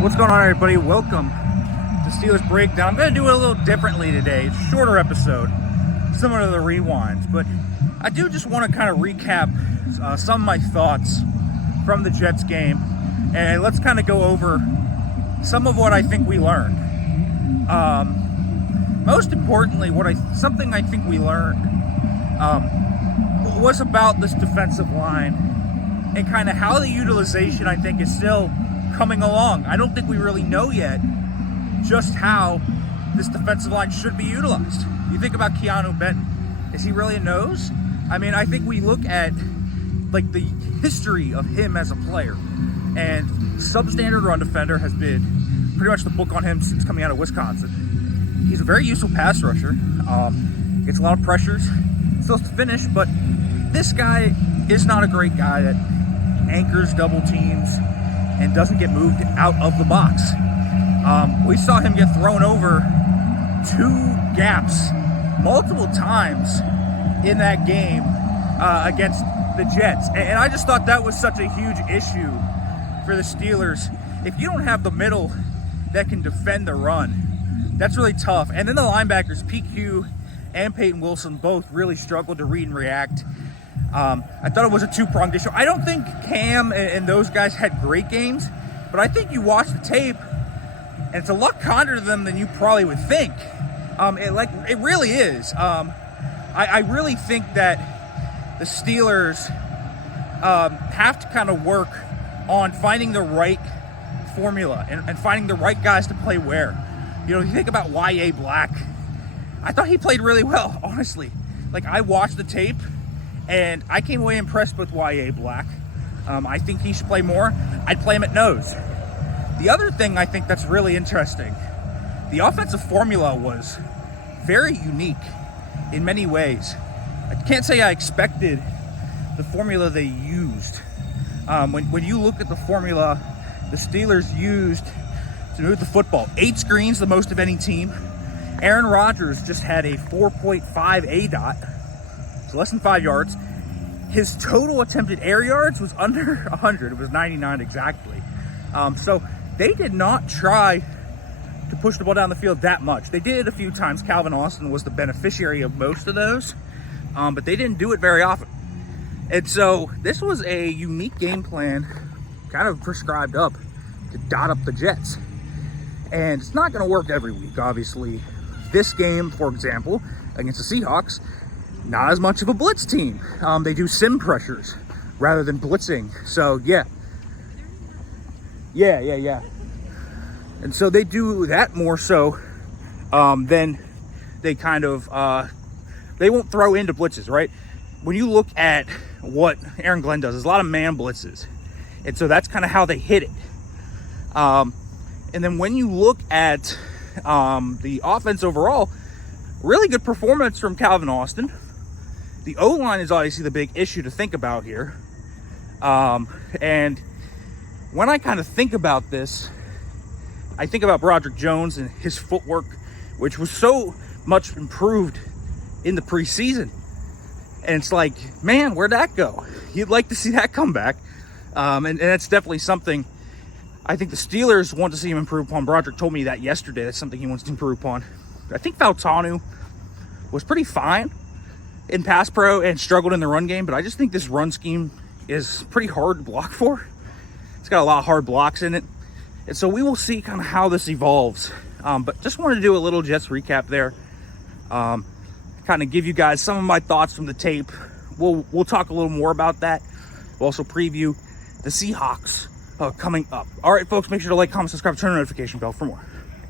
What's going on, everybody? Welcome to Steelers Breakdown. I'm going to do it a little differently today. It's a shorter episode, similar to the rewinds, but I do just want to kind of recap some of my thoughts from the Jets game, and let's kind of go over some of what I think we learned. Most importantly, something I think we learned was about this defensive line and kind of how the utilization, I think, is still coming along. I don't think we really know yet just how this defensive line should be utilized. You think about Benton. Is he really a nose? I mean, I think we look at like the history of him as a player, and substandard run defender has been pretty much the book on him since coming out of Wisconsin. He's a very useful pass rusher. Gets a lot of pressures, still has to finish, but this guy is not a great guy that anchors double teams and doesn't get moved out of the box. We saw him get thrown over two gaps multiple times in that game against the Jets. And I just thought that was such a huge issue for the Steelers. If you don't have the middle that can defend the run, that's really tough. And then the linebackers, PQ and Peyton Wilson, both really struggled to read and react. I thought it was a two-pronged issue. I don't think Cam and those guys had great games, but I think you watch the tape, and it's a lot kinder to them than you probably would think. It really is. I really think that the Steelers have to kind of work on finding the right formula and finding the right guys to play where. You know, you think about Y.A. Black. I thought he played really well, honestly. Like, I watched the tape, and I came away impressed with Y.A. Black. I think he should play more. I'd play him at nose. The other thing I think that's really interesting, the offensive formula was very unique in many ways. I can't say I expected the formula they used. When you look at the formula the Steelers used to move the football, 8 screens, the most of any team. Aaron Rodgers just had a 4.5 ADOT. So less than 5 yards. His total attempted air yards was under 100. It was 99 exactly. So they did not try to push the ball down the field that much. They did it a few times. Calvin Austin was the beneficiary of most of those, but they didn't do it very often. And so this was a unique game plan, kind of prescribed up to dot up the Jets. And it's not going to work every week, obviously. This game, for example, against the Seahawks, not as much of a blitz team. They do sim pressures rather than blitzing. So, yeah. And so they do that more so than they kind of, they won't throw into blitzes, right? When you look at what Aaron Glenn does, there's a lot of man blitzes. And so that's kind of how they hit it. And then when you look at the offense overall, really good performance from Calvin Austin. The O-line is obviously the big issue to think about here. And when I kind of think about this, I think about Broderick Jones and his footwork, which was so much improved in the preseason. And it's like, man, where'd that go? You'd like to see that come back. And that's definitely something I think the Steelers want to see him improve upon. Broderick told me that yesterday. That's something he wants to improve upon. I think Fautanu was pretty fine in pass pro and struggled in the run game, but I just think this run scheme is pretty hard to block for. It's got a lot of hard blocks in it. And so we will see kind of how this evolves. But just wanted to do a little Jets recap there. Kind of give you guys some of my thoughts from the tape. We'll talk a little more about that. We'll also preview the Seahawks coming up. All right, folks, make sure to like, comment, subscribe, turn on the notification bell for more.